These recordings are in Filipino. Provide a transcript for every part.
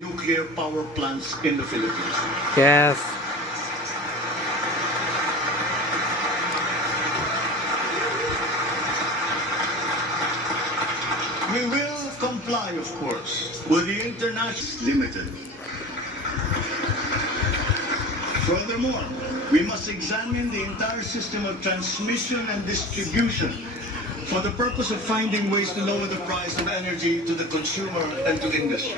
nuclear power plants in the Philippines. Yes. We will comply, of course, with the international limited. Furthermore, we must examine the entire system of transmission and distribution for the purpose of finding ways to lower the price of energy to the consumer and to industry.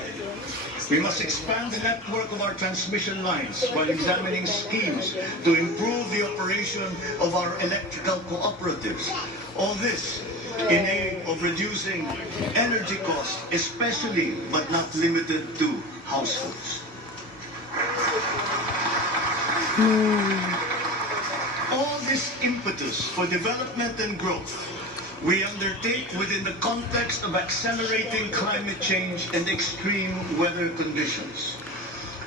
We must expand the network of our transmission lines while examining schemes to improve the operation of our electrical cooperatives. All this in aid of reducing energy costs, especially but not limited to households. All this impetus for development and growth we undertake within the context of accelerating climate change and extreme weather conditions.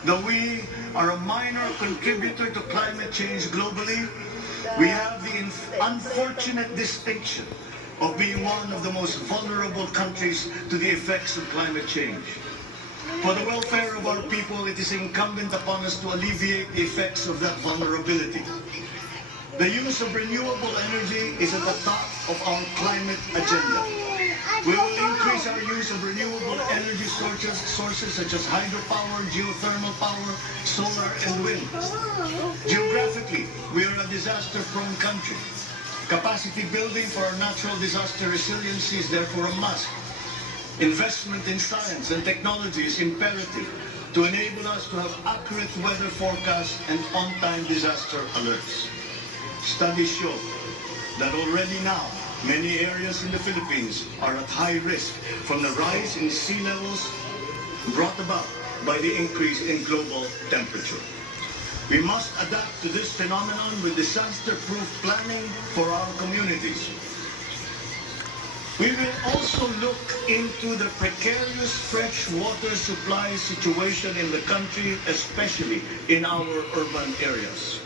Though we are a minor contributor to climate change globally, we have the unfortunate distinction of being one of the most vulnerable countries to the effects of climate change. For the welfare of our people, it is incumbent upon us to alleviate the effects of that vulnerability. The use of renewable energy is at the top of our climate agenda. We will increase our use of renewable energy sources such as hydropower, geothermal power, solar, and wind. Geographically, we are a disaster-prone country. Capacity building for our natural disaster resiliency is therefore a must. Investment in science and technology is imperative to enable us to have accurate weather forecasts and on-time disaster alerts. Studies show that already now, many areas in the Philippines are at high risk from the rise in sea levels brought about by the increase in global temperature. We must adapt to this phenomenon with disaster-proof planning for our communities. We will also look into the precarious fresh water supply situation in the country, especially in our urban areas.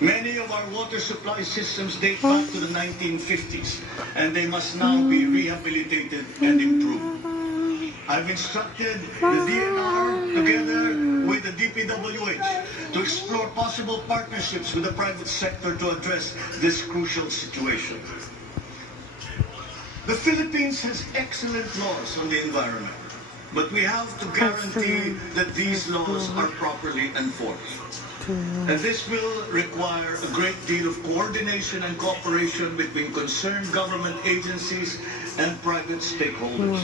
Many of our water supply systems date back to the 1950s, and they must now be rehabilitated and improved. I've instructed the DNR together with the DPWH to explore possible partnerships with the private sector to address this crucial situation. The Philippines has excellent laws on the environment, but we have to guarantee that these laws are properly enforced. And this will require a great deal of coordination and cooperation between concerned government agencies and private stakeholders.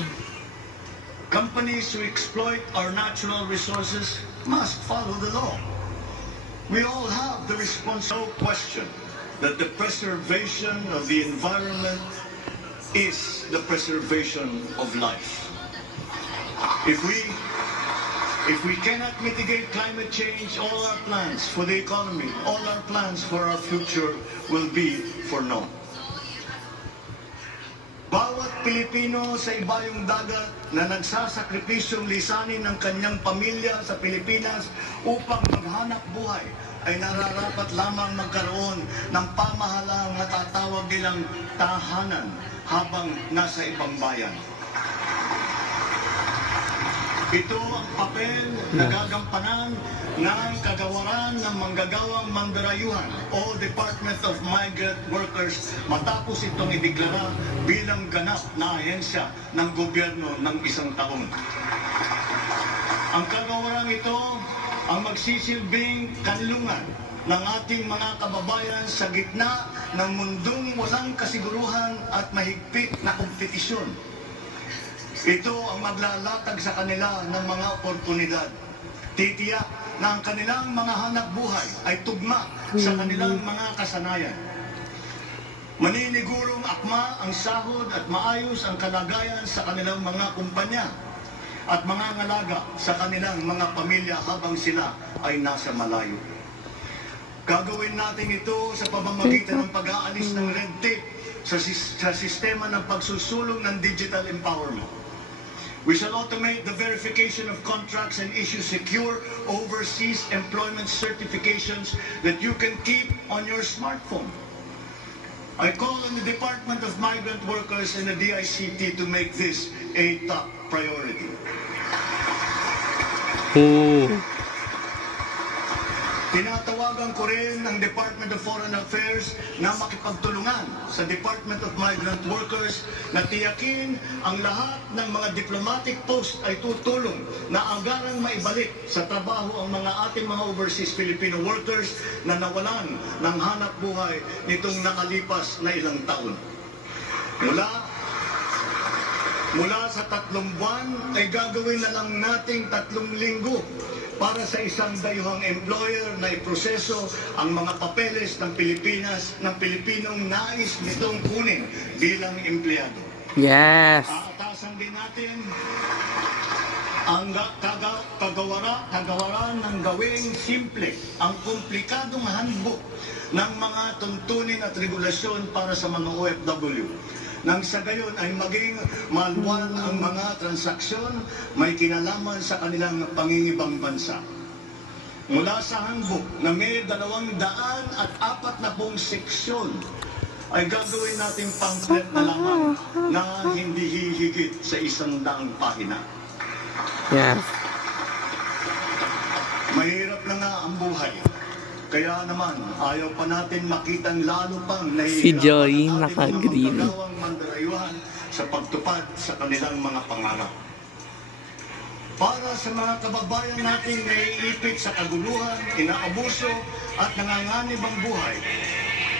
Companies who exploit our natural resources must follow the law. We all have the responsibility. No question that the preservation of the environment is the preservation of life. If we cannot mitigate climate change, all our plans for the economy, all our plans for our future will be for naught. Bawat Pilipino sa ibayong dagat na nagsasakripisyong lisanin ng kanyang pamilya sa Pilipinas upang maghanap buhay ay nararapat lamang magkaroon ng pamahalang na tatawag nilang tahanan habang nasa ibang bayan. Ito ang papel na gagampanan ng kagawaran ng manggagawang mandarayuhan o Department of Migrant Workers matapos itong ideklara bilang ganap na ahensya ng gobyerno ng isang taon. Ang kagawarang ito ang magsisilbing kanlungan ng ating mga kababayan sa gitna ng mundong walang kasiguruhan at mahigpit na kompetisyon. Ito ang maglalatag sa kanila ng mga oportunidad. Titiyak na ang kanilang mga hanap buhay ay tugma sa kanilang mga kasanayan. Maninigurong akma ang sahod at maayos ang kalagayan sa kanilang mga kumpanya at mga ngalaga sa kanilang mga pamilya habang sila ay nasa malayo. Gagawin natin ito sa pamamagitan ng pag-aalis ng red tape sa sistema ng pagsusulong ng digital empowerment. We shall automate the verification of contracts and issue secure overseas employment certifications that you can keep on your smartphone. I call on the Department of Migrant Workers and the DICT to make this a top priority. Oh. Tinatawagan ko rin ang Department of Foreign Affairs na makipagtulungan sa Department of Migrant Workers na tiyakin ang lahat ng mga diplomatic post ay tutulong na agarang maibalik sa trabaho ang mga ating mga overseas Filipino workers na nawalan ng hanap buhay nitong nakalipas na ilang taon. Mula sa 3 buwan ay gagawin na lang nating 3 linggo para sa isang dayuhang employer na iproseso ang mga papeles ng Pilipinas ng Pilipinong nais nitong kunin bilang empleyado. Yes. Aatasan din natin ang kagawaran ng gawing simple ang komplikadong handbook ng mga tuntunin at regulasyon para sa mga OFW. Nang sa gayon ay maging maluwan ang mga transaksyon may kinalaman sa kanilang pangingibang bansa. Mula sa handbook na may 240 seksyon ay gagawin natin pamphlet na lamang na hindi hihigit sa 100 pahina. Yes. Mahirap na nga ang buhay. Kaya naman, ayaw pa natin makitang lalo pang Si Joy nahihirapan ang ating naka-green. mga magagawang mandarayuhan sa pagtupad sa kanilang mga pangarap. Para sa mga kababayan natin na iipit sa kaguluhan, inaabuso at nanganganib ang buhay,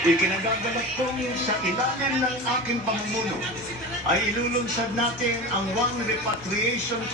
ikinagagalak kong sa ilalim ng aking pamumuno ay ilulunsad natin ang One Repatriation